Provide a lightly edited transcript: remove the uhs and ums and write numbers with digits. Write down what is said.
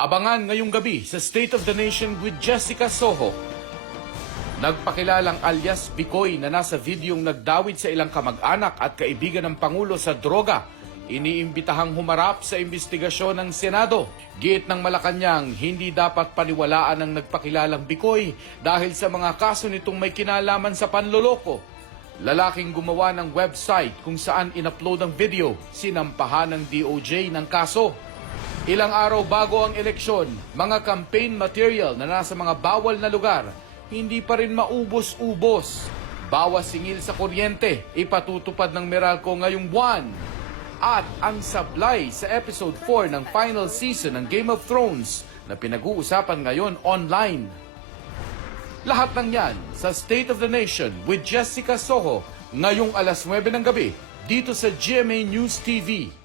Abangan ngayong gabi sa State of the Nation with Jessica Soho. Nagpakilalang alias Bicoy na nasa videong nagdawit sa ilang kamag-anak at kaibigan ng Pangulo sa droga, iniimbitahang humarap sa investigasyon ng Senado. Giit ng Malacanang, hindi dapat paniwalaan ang nagpakilalang Bicoy dahil sa mga kaso nitong may kinalaman sa panloloko. Lalaking gumawa ng website kung saan in-upload ang video, sinampahan ng DOJ ng kaso. Ilang araw bago ang eleksyon, mga campaign material na nasa mga bawal na lugar, hindi pa rin maubos-ubos. Bawas singil sa kuryente, ipatutupad ng Meralco ngayong buwan. At ang sablay sa episode 4 ng final season ng Game of Thrones na pinag-uusapan ngayon online. Lahat ng yan sa State of the Nation with Jessica Soho ngayong alas 9 ng gabi dito sa GMA News TV.